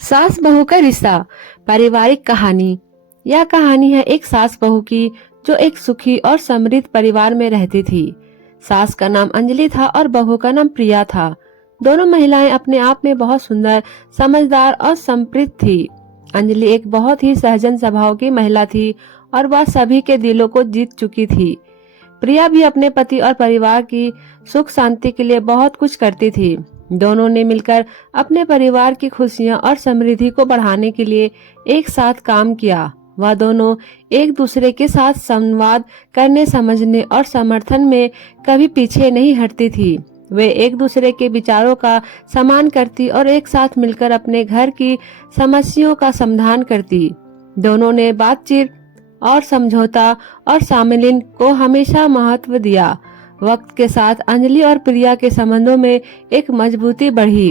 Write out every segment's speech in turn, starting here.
सास बहू का रिश्ता पारिवारिक कहानी। यह कहानी है एक सास बहू की जो एक सुखी और समृद्ध परिवार में रहती थी। सास का नाम अंजलि था और बहू का नाम प्रिया था। दोनों महिलाएं अपने आप में बहुत सुंदर, समझदार और समृद्ध थी। अंजलि एक बहुत ही सहजन स्वभाव की महिला थी और वह सभी के दिलों को जीत चुकी थी। प्रिया भी अपने पति और परिवार की सुख शांति के लिए बहुत कुछ करती थी। दोनों ने मिलकर अपने परिवार की खुशियां और समृद्धि को बढ़ाने के लिए एक साथ काम किया। वह दोनों एक दूसरे के साथ संवाद करने, समझने और समर्थन में कभी पीछे नहीं हटती थी। वे एक दूसरे के विचारों का सम्मान करती और एक साथ मिलकर अपने घर की समस्याओं का समाधान करती। दोनों ने बातचीत और समझौता और सम्मेलन को हमेशा महत्व दिया। वक्त के साथ अंजलि और प्रिया के संबंधों में एक मजबूती बढ़ी।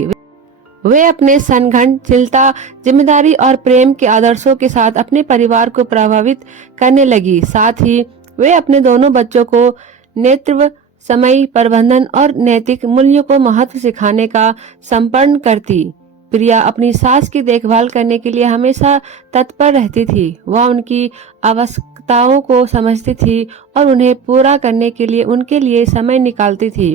वे अपने संगठनशीलता, जिम्मेदारी और प्रेम के आदर्शों के साथ अपने परिवार को प्रभावित करने लगी। साथ ही वे अपने दोनों बच्चों को नेतृत्व, समय प्रबंधन और नैतिक मूल्यों को महत्व सिखाने का संपन्न करती। प्रिया अपनी सास की देखभाल करने के लिए हमेशा तत्पर रहती थी। वह उनकी आवश्यकताओं को समझती थी और उन्हें पूरा करने के लिए उनके लिए समय निकालती थी।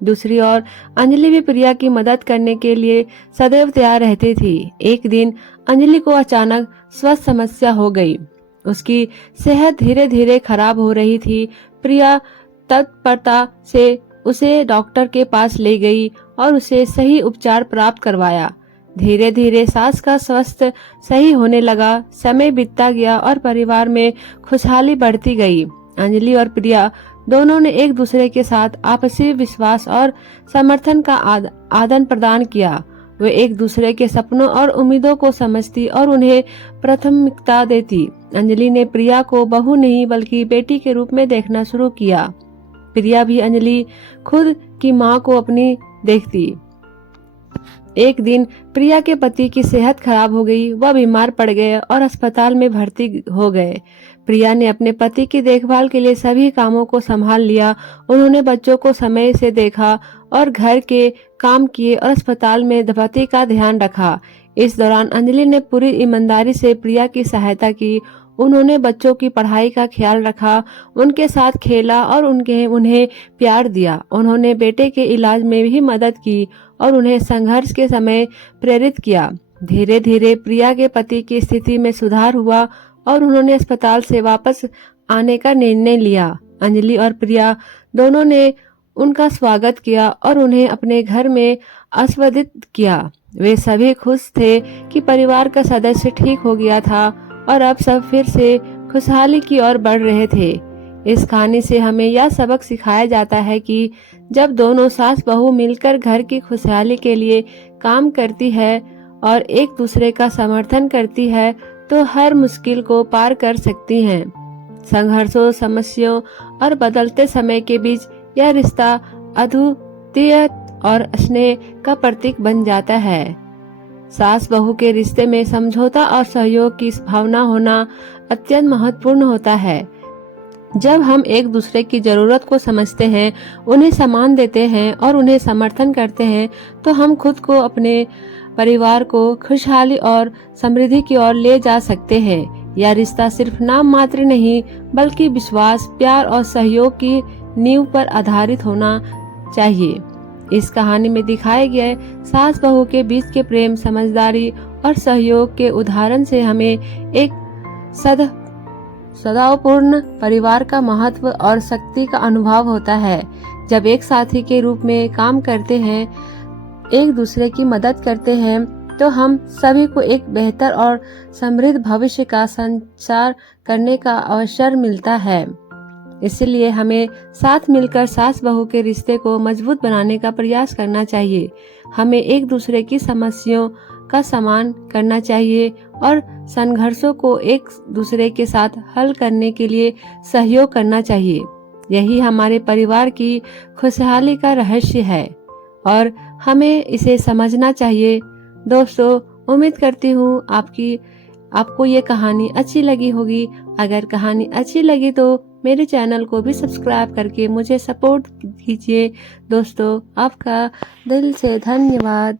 दूसरी ओर अंजलि भी प्रिया की मदद करने के लिए सदैव तैयार रहती थी। एक दिन अंजलि को अचानक स्वास्थ्य समस्या हो गई। उसकी सेहत धीरे धीरे खराब हो रही थी। प्रिया तत्परता से उसे डॉक्टर के पास ले गई और उसे सही उपचार प्राप्त करवाया। धीरे धीरे सास का स्वास्थ्य सही होने लगा। समय बीतता गया और परिवार में खुशहाली बढ़ती गई। अंजलि और प्रिया दोनों ने एक दूसरे के साथ आपसी विश्वास और समर्थन का आदान प्रदान किया। वे एक दूसरे के सपनों और उम्मीदों को समझती और उन्हें प्राथमिकता देती। अंजलि ने प्रिया को बहू नहीं बल्कि बेटी के रूप में देखना शुरू किया। प्रिया भी अंजलि खुद की माँ को अपनी देखती। एक दिन प्रिया के पति की सेहत खराब हो गई। वह बीमार पड़ गए और अस्पताल में भर्ती हो गए। प्रिया ने अपने पति की देखभाल के लिए सभी कामों को संभाल लिया। उन्होंने बच्चों को समय से देखा और घर के काम किए और अस्पताल में पति का ध्यान रखा। इस दौरान अंजलि ने पूरी ईमानदारी से प्रिया की सहायता की। उन्होंने बच्चों की पढ़ाई का ख्याल रखा, उनके साथ खेला और उन्हें प्यार दिया। उन्होंने बेटे के इलाज में भी मदद की और उन्हें संघर्ष के समय प्रेरित किया। धीरे धीरे प्रिया के पति की स्थिति में सुधार हुआ और उन्होंने अस्पताल से वापस आने का निर्णय लिया। अंजलि और प्रिया दोनों ने उनका स्वागत किया और उन्हें अपने घर में आस्वादित किया। वे सभी खुश थे कि परिवार का सदस्य ठीक हो गया था और अब सब फिर से खुशहाली की ओर बढ़ रहे थे। इस कहानी से हमें यह सबक सिखाया जाता है कि जब दोनों सास बहू मिलकर घर की खुशहाली के लिए काम करती है और एक दूसरे का समर्थन करती है तो हर मुश्किल को पार कर सकती हैं। संघर्षों, समस्याओं और बदलते समय के बीच यह रिश्ता अद्वितीय और स्नेह का प्रतीक बन जाता है। सास बहू के रिश्ते में समझौता और सहयोग की भावना होना अत्यंत महत्वपूर्ण होता है। जब हम एक दूसरे की जरूरत को समझते हैं, उन्हें सम्मान देते हैं और उन्हें समर्थन करते हैं तो हम खुद को, अपने परिवार को खुशहाली और समृद्धि की ओर ले जा सकते हैं। यह रिश्ता सिर्फ नाम मात्र नहीं बल्कि विश्वास, प्यार और सहयोग की नींव पर आधारित होना चाहिए। इस कहानी में दिखाए गए सास बहू के बीच के प्रेम, समझदारी और सहयोग के उदाहरण से हमें एक सद्भावपूर्ण परिवार का महत्व और शक्ति का अनुभव होता है। जब एक साथी के रूप में काम करते हैं, एक दूसरे की मदद करते हैं तो हम सभी को एक बेहतर और समृद्ध भविष्य का संचार करने का अवसर मिलता है। इसलिए हमें साथ मिलकर सास बहू के रिश्ते को मजबूत बनाने का प्रयास करना चाहिए। हमें एक दूसरे की समस्याओं का सम्मान करना चाहिए और संघर्षों को एक दूसरे के साथ हल करने के लिए सहयोग करना चाहिए। यही हमारे परिवार की खुशहाली का रहस्य है और हमें इसे समझना चाहिए। दोस्तों, उम्मीद करती हूँ आपको ये कहानी अच्छी लगी होगी। अगर कहानी अच्छी लगी तो मेरे चैनल को भी सब्सक्राइब करके मुझे सपोर्ट कीजिए। दोस्तों, आपका दिल से धन्यवाद।